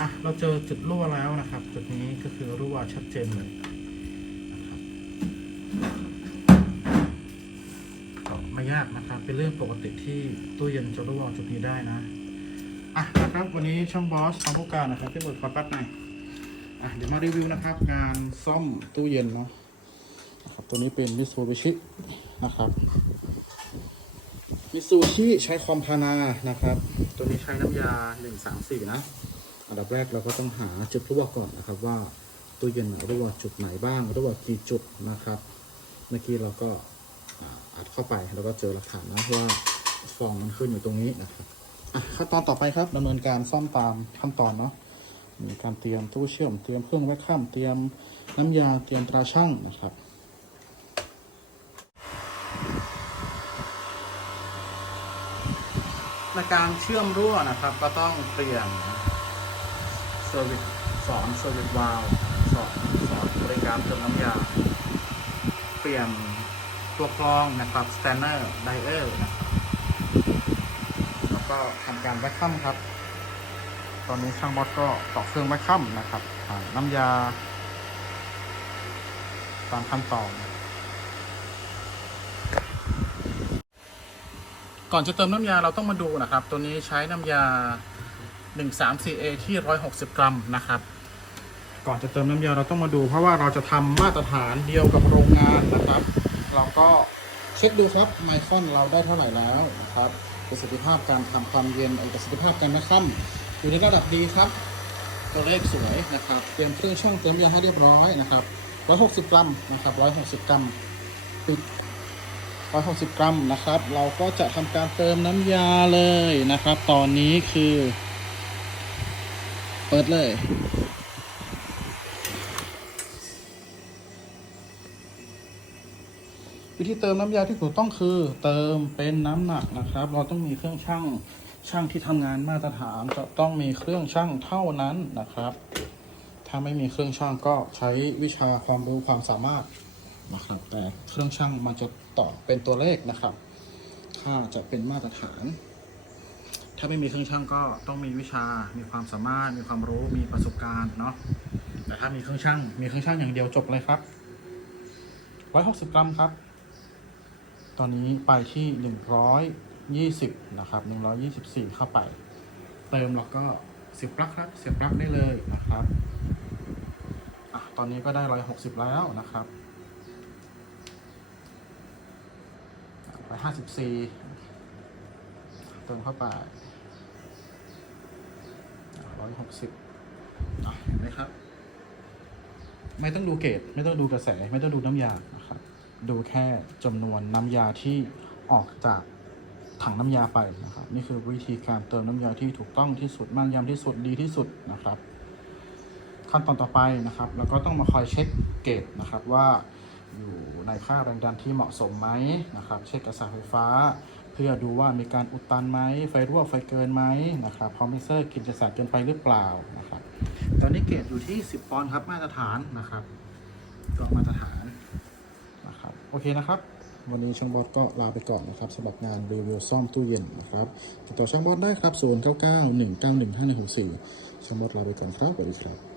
อะเราเจอจุดรั่วแล้วนะครับ จุดนี้ก็คือรั่วชัดเจนเลยนะครับก็ไม่ยากนะครับ เป็นเรื่องปกติที่ตู้เย็นจะรั่วจุดนี้ได้นะอะนะครับวันนี้ช่องบอสทำผู้การนะครับพี่เบิดขอแป๊บหน่อยอะเดี๋ยวมารีวิวนะครับ งานซ่อมตู้เย็นเนาะนะครับตัวนี้เป็นมิสูบิชินะครับมิสูบิชิใช้คอมพานานะครับ ตัวนี้ใช้น้ำยา 134 นะ อันดับแรกเราก็ต้องหาจุดรั่วก่อนนะครับว่าตู้เย็นรั่วจุดไหนบ้างรั่วกี่จุดนะครับ เมื่อกี้เราก็อัดเข้าไปแล้วก็เจอหลักฐานนะว่าฟองมันขึ้นอยู่ตรงนี้นะครับขั้นตอนต่อไปครับดำเนินการซ่อมตามขั้นตอนเนาะมีการเตรียมตู้เชื่อมเตรียมเครื่องแวคคัมเตรียมน้ำยาเตรียมตราช่างนะครับในการเชื่อมรั่วนะครับ ก็ต้องเปลี่ยน เซอร์วิสสอนเซอร์วิสวาลสอนสอนบริการเติมน้ำยา เปลี่ยนตัวกรองนะครับสแตนเนอร์ไดเออร์นะครับแล้วก็ทำการแวคคัมครับ ตอนนี้ช่างบอสก็ต่อเครื่องแวคคัมนะครับน้ำยา ตามขั้นตอนก่อนจะเติมน้ำยาเราต้องมาดูนะครับ ตัวนี้ใช้น้ำยา 134A ที่ 160 กรัมนะครับ ก่อนจะเติมน้ำยาเราต้องมาดูเพราะว่าเราจะทำมาตรฐานเดียวกับโรงงานนะครับ เราก็เช็คดูครับไมคอนเราได้เท่าไหร่แล้วนะครับประสิทธิภาพการทำความเย็นประสิทธิภาพการนะครับอยู่ในระดับดีครับ ตัวเลขสวยนะครับเตรียมเครื่องช่องเติมยาให้เรียบร้อยนะครับ 160 กรัมนะครับ 160 กรัมปิด160 กรัมนะครับ เราก็จะทำการเติมน้ำยาเลยนะครับ ตอนนี้คือ เปิดเลยวิธีเติมน้ำยาที่ถูกต้องคือเติมเป็นน้ำหนักนะครับ เราต้องมีเครื่องช่างช่างที่ทำงานมาตรฐานจะต้องมีเครื่องช่างเท่านั้นนะครับ ถ้าไม่มีเครื่องช่างก็ใช้วิชาความรู้ความสามารถนะครับ แต่เครื่องช่างมันจะตอบเป็นตัวเลขนะครับ ค่าจะเป็นมาตรฐาน ถ้าไม่มีเครื่องช่างก็ต้องมีวิชา มีความสามารถ มีความรู้ มีประสบการณ์เนาะ แต่ถ้ามีเครื่องช่าง มีเครื่องช่างอย่างเดียวจบเลยครับ160กสิบกรัมครับ ตอนนี้ไปที่120นะครับ124เข้าไป เติมแล้วก็เสียบปลั๊กครับ เสียบปลั๊กได้เลยนะครับอะตอนนี้ก็ได้160แล้วนะครับ154เติมเข้าไป 160เห็นไหมครับ ไม่ต้องดูเกรดไม่ต้องดูกระแส ไม่ต้องดูน้ำยานะครับดูแค่จำนวนน้ำยาที่ออกจากถังน้ำยาไปนะครับ นี่คือวิธีการเติมน้ำยาที่ถูกต้องที่สุดมั่นยำที่สุดดีที่สุดนะครับ ขั้นตอนต่อไปนะครับเราก็ต้องมาคอยเช็คเกรดนะครับว่าอยู่ในค่าแรงดันที่เหมาะสมไหมนะครับ เช็คกระแสไฟฟ้า พื่อดูว่ามีการอุดตันไหมไฟรั่วไฟเกินไหมนะครับคอมเพรสเซอร์กินกระแสเกินไปหรือเปล่านะครับตอนนี้เกรดอยู่ที่ 10 ปอนด์ครับมาตรฐานนะครับก็มาตรฐานนะครับโอเคนะครับ วันนี้ช่างบอสก็ลาไปก่อนนะครับสำหรับงานรีวิวซ่อมตู้เย็นนะครับติดต่อช่างบอสได้ครับ 0 9 9 1 9 1 5 1 6 4ช่างบอสลาไปก่อนครับสวัสดีครับ